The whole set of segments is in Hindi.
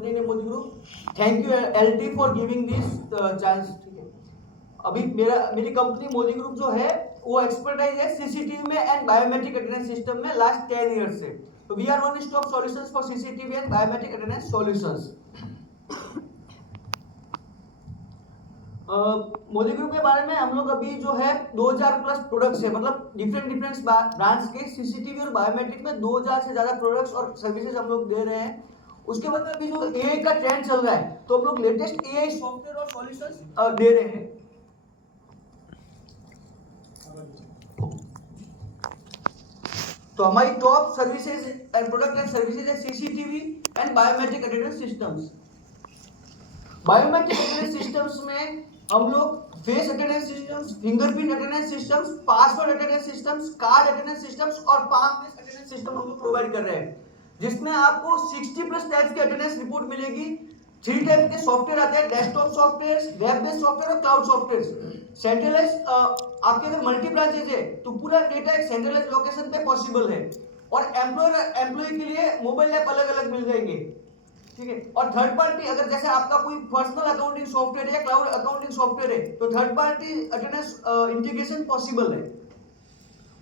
Company Modi group, thank you LT for giving this chance. ठीक है, अभी मेरी कंपनी मोदी ग्रुप जो है वो एक्सपर्टाइज है सीसीटीवी में एंड बायोमेट्रिक अटेंडेंस सिस्टम में लास्ट 10 ईयर से। तो we are one stop solutions for CCTV and biometric attendance solutions. Modi group के बारे में हम लोग अभी जो है 2000 प्लस प्रोडक्ट्स है, मतलब डिफरेंट ब्रांड्स के सीसीटीवी और बायोमेट्रिक में 2000 से ज्यादा प्रोडक्ट्स और सर्विसेज हम लोग दे रहे हैं। उसके बाद में अभी जो एआई का ट्रेंड चल रहा है तो हम लोग लेटेस्ट एआई सॉफ्टवेयर और सॉल्यूशंस दे रहे हैं। तो हमारी top services and product and services है CCTV and biometric attendance systems. Biometric attendance systems में हम लोग face attendance systems, fingerprint attendance systems, password attendance systems, card attendance systems और पाम बेस्ड अटेंडेंस सिस्टम हम लोग प्रोवाइड कर रहे हैं, जिसमें आपको 60 प्लस टाइप्स की अटेंडेंस रिपोर्ट मिलेगी। 3 टाइप के सॉफ्टवेयर आते हैं, desktop software, web based software और क्लाउड सॉफ्टवेयर। सेंट्रलाइज आपके अगर मल्टी ब्रांचेज है तो पूरा डेटा एक सेंट्रलाइज लोकेशन पे पॉसिबल है। और एम्प्लॉय के लिए मोबाइल ऐप अलग अलग मिल जाएंगे। ठीक है, और थर्ड पार्टी अगर जैसे आपका कोई पर्सनल अकाउंटिंग सॉफ्टवेयर है या क्लाउड अकाउंटिंग सॉफ्टवेयर है तो third party attendance integration possible है।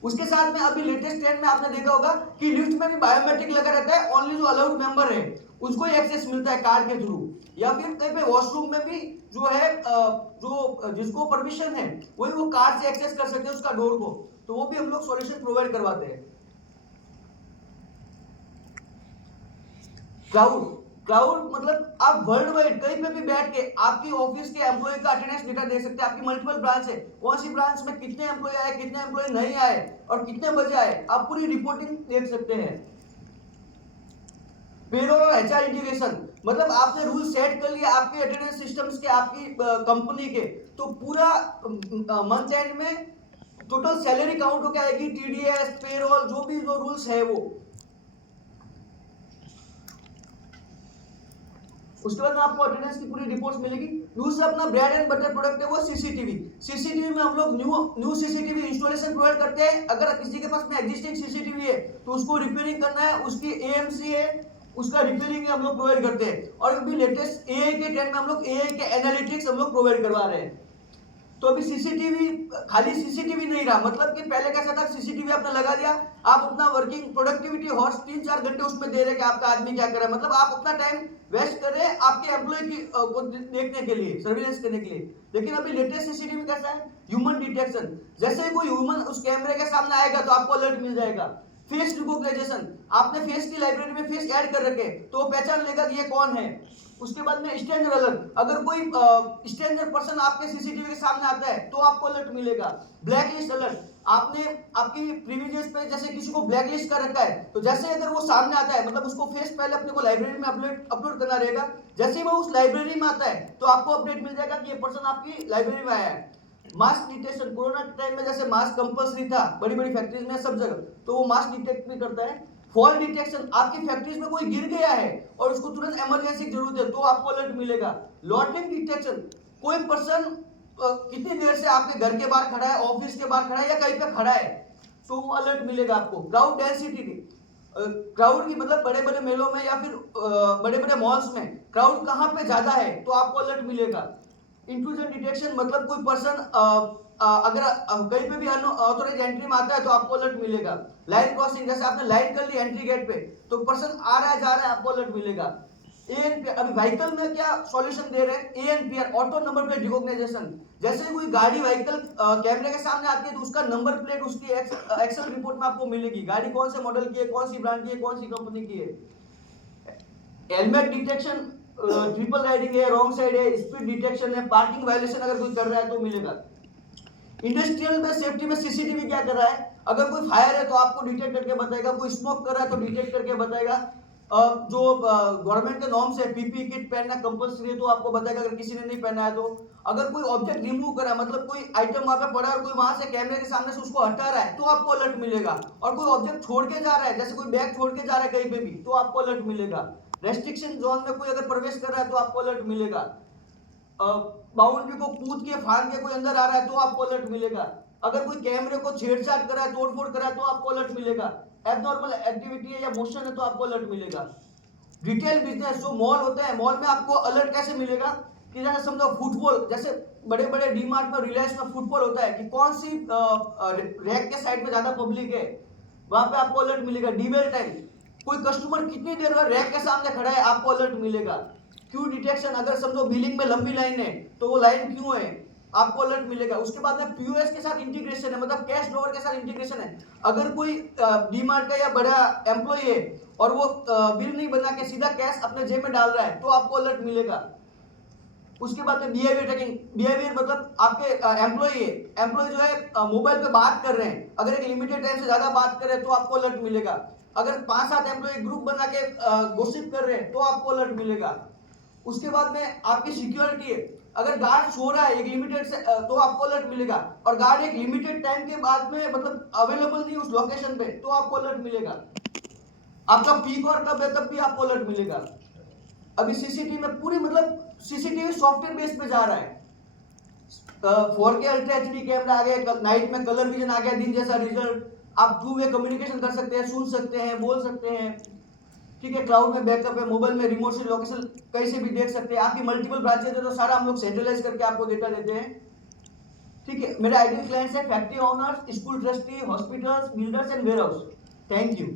उसके साथ में अभी लेटेस्ट ट्रेंड में आपने देखा होगा कि लिफ्ट में भी बायोमेट्रिक लगा रहता है, ओनली जो अलाउड मेंबर है उसको ही एक्सेस मिलता है कार्ड के थ्रू। या फिर कहीं पे वॉशरूम में भी जो है जो जिसको परमिशन है वही वो कार्ड से एक्सेस कर सकते हैं उसका डोर को, तो वो भी हम लोग सॉल्यूशन प्रोवाइड करवाते हैं। क्लाउड मतलब आप वर्ल्ड वाइड कहीं पे भी बैठ के आपकी ऑफिस के एम्प्लॉय का अटेंडेंस डेटा देख सकते हैं। आपकी मल्टीपल ब्रांच है, कौन सी ब्रांच में कितने एम्प्लॉय आए, कितने एम्प्लॉय नहीं आए और कितने बजे आए, आप पूरी रिपोर्टिंग देख सकते हैं। पेरोल और एचआर इंटीग्रेशन मतलब आपने रूल सेट कर लिया आपके अटेंडेंस सिस्टम्स के, आपकी कंपनी के, तो पूरा मंथ एंड में टोटल सैलरी काउंट होकर आएगी, टीडीएस, पेरोल, जो भी जो रूल्स है वो। उसके बाद में आपको अटेंडेंस की पूरी रिपोर्ट्स मिलेगी। दूसरा अपना ब्रेड एंड बटर प्रोडक्ट है वो सीसीटीवी। सीसीटीवी में हम लोग न्यू सीसीटीवी इंस्टॉलेशन प्रोवाइड करते हैं। अगर किसी के पास में एग्जिस्टिंग सीसीटीवी है तो उसको रिपेयरिंग करना है, उसकी एएमसी है, उसका रिपेयरिंग हम लोग प्रोवाइड करते हैं। और अभी लेटेस्ट एआई के ट्रेंड में हम लोग एआई के एनालिटिक्स हम लोग प्रोवाइड करवा रहे हैं। तो अभी सीसीटीवी खाली सीसीटीवी नहीं रहा, मतलब कि पहले कैसा था, सीसीटीवी आपने लगा दिया, आप अपना वर्किंग प्रोडक्टिविटी हॉर्स 3-4 घंटे उसमें दे रहे कि आपका आदमी क्या कर रहा है, मतलब आप अपना टाइम वेस्ट कर रहे हैं आपके एम्प्लॉय की को देखने के लिए, सर्विलेंस करने के लिए। लेकिन अभी लेटेस्ट सीसीटीवी कैसा है, ह्यूमन डिटेक्शन, जैसे ही कोई ह्यूमन उस कैमरे के सामने आएगा तो आपको अलर्ट मिल जाएगा। फेस रिकॉग्नाइजेशन, आपने फेस की लाइब्रेरी में फेस ऐड कर रखे तो वो पहचान लेगा कि ये कौन है। उसके बाद में स्ट्रेंजर अलर्ट, अगर कोई स्ट्रेंजर पर्सन आपके सीसीटीवी के सामने आता है तो आपको अलर्ट मिलेगा। ब्लैक लिस्ट अलर्ट, आपने आपकी प्रिविलेजेस पे जैसे किसी को ब्लैक लिस्ट कर रखा है तो जैसे अगर वो सामने आता है, मतलब उसको फेस पहले अपने को लाइब्रेरी में अपलोड करना रहेगा, जैसे ही वो उस लाइब्रेरी में आता है तो आपको अपडेट मिल जाएगा कि ये पर्सन आपकी लाइब्रेरी में आया है। मास्क डिटेक्शन, कोरोना टाइम में जैसे मास्क कंपल्सरी था बड़ी बड़ी फैक्ट्रीज में सब जगह, तो वो मास्क डिटेक्ट भी करता है। फॉल डिटेक्शन, आपकी फैक्ट्रीज में कोई गिर गया है और उसको तुरंत इमरजेंसी की जरूरत है तो आपको अलर्ट मिलेगा। लॉटरिंग डिटेक्शन, कोई पर्सन कितनी देर से आपके घर के बाहर खड़ा है, ऑफिस के बाहर खड़ा है या कहीं पे खड़ा है तो वो अलर्ट मिलेगा आपको। क्राउड डेंसिटी, क्राउड की मतलब बड़े बड़े मेलों में या फिर बड़े बड़े मॉल्स में क्राउड कहाँ पे ज्यादा है तो आपको अलर्ट मिलेगा। इंट्रूजन डिटेक्शन, मतलब कोई पर्सन अगर कहीं पे भी अनऑथोराइज एंट्री में आता है तो आपको अलर्ट मिलेगा। लाइन क्रॉसिंग, जैसे आपने लाइन कर ली एंट्री गेट पे तो पर्सन आ रहा है जा रहा है आपको अलर्ट मिलेगा। एएनपीआर, अभी व्हीकल में क्या सॉल्यूशन दे रहे हैं, ANPR, auto number plate recognization, जैसे कोई गाड़ी व्हीकल कैमरे के सामने आती है तो उसका नंबर प्लेट उसकी एक्सेल रिपोर्ट में आपको मिलेगी, गाड़ी कौन से मॉडल की है, कौन सी ब्रांड की है, कौन सी कंपनी की है। हेलमेट डिटेक्शन, ट्रिपल राइडिंग है, रॉन्ग साइड है, स्पीड डिटेक्शन है, पार्किंग वायलेशन अगर कोई कर रहा है तो मिलेगा। इंडस्ट्रियल में सेफ्टी में सीसीटीवी क्या कर रहा है, अगर कोई फायर है तो आपको डिटेक्ट करके बताएगा, कोई स्मोक कर रहा है तो डिटेक्ट करके बताएगा। जो गवर्नमेंट के नॉर्म्स है, पीपी किट पहनना कंपल्सरी है तो आपको बताएगा अगर किसी ने नहीं पहना है तो। अगर कोई ऑब्जेक्ट रिमूव कर रहा है, मतलब कोई आइटम वहां पे पड़ा है और कोई वहां से कैमरे के सामने से उसको हटा रहा है तो आपको अलर्ट मिलेगा। और कोई ऑब्जेक्ट छोड़ के जा रहा है, जैसे कोई बैग छोड़ के जा रहा है कहीं पे भी तो आपको अलर्ट मिलेगा। रेस्ट्रिक्शन जोन में कोई अगर प्रवेश कर रहा है तो आपको अलर्ट मिलेगा। बाउंड्री को कूद के फांद के कोई अंदर आ रहा है तो आपको अलर्ट मिलेगा। अगर कोई कैमरे को छेड़छाड़ कर रहा है, तोड़फोड़ कर रहा है तो आपको अलर्ट मिलेगा। एबनॉर्मल एक्टिविटी है या मोशन है तो आपको अलर्ट मिलेगा। रिटेल बिजनेस जो मॉल होते हैं, मॉल में आपको अलर्ट कैसे मिलेगा कि जैसे समझो फुटबॉल, जैसे बड़े बड़े डीमार्ट में, रिलायंस में फुटबॉल होता है कि कौन सी रैक के साइड में ज्यादा पब्लिक है, वहां पे आपको अलर्ट मिलेगा। डीवेल टाइम, कोई कस्टमर कितनी देर में रैक के सामने खड़ा है, आपको अलर्ट मिलेगा। क्यू डिटेक्शन, अगर समझो बिलिंग में लंबी लाइन है तो वो लाइन क्यों है, आपको अलर्ट मिलेगा। उसके बाद में पीओएस के साथ इंटीग्रेशन है, मतलब कैश ड्रॉवर के साथ इंटीग्रेशन है। अगर कोई डीमार्ट का या बड़ा एम्प्लॉय है और वो बिल नहीं बना के सीधा कैश अपने जेब में डाल रहा है तो आपको अलर्ट मिलेगा। उसके बाद में बिहेवियर ट्रैकिंग, बिहेवियर मतलब आपके एम्प्लॉय जो है मोबाइल पे बात कर रहे हैं, अगर एक लिमिटेड टाइम से ज्यादा बात कर रहे हैं तो आपको अलर्ट मिलेगा। अगर 5-7 एम्प्लॉय ग्रुप बना के गॉसिप कर रहे हैं तो आपको अलर्ट मिलेगा। उसके बाद में आपकी सिक्योरिटी है, अगर गार्ड सो रहा है एक लिमिटेड से तो आपको अलर्ट मिलेगा, और गार्ड एक लिमिटेड टाइम के बाद में मतलब अवेलेबल नहीं उस लोकेशन पे तो आपको अलर्ट मिलेगा। आपका पीक और कब है तब भी आपको अलर्ट मिलेगा। अभी सीसीटीवी में पूरी मतलब सीसीटीवी सॉफ्टवेयर बेस पे जा रहा है। 4K अल्ट्रा एचडी कैमरा आ गया, नाइट में कलर विजन आ गया, दिन जैसा रिजल्ट, आप टू वे कम्युनिकेशन कर सकते हैं, सुन सकते हैं, बोल सकते हैं, ठीक है। क्लाउड में बैकअप है, मोबाइल में रिमोट से लोकेशन कहीं से भी देख सकते हैं। आपकी मल्टीपल ब्रांचेज है तो सारा हम लोग सेंट्रलाइज करके आपको डेटा देते हैं, ठीक है। मेरे आइडियल क्लाइंट्स है factory owners, school trustee, hospitals, builders and warehouse. Thank you.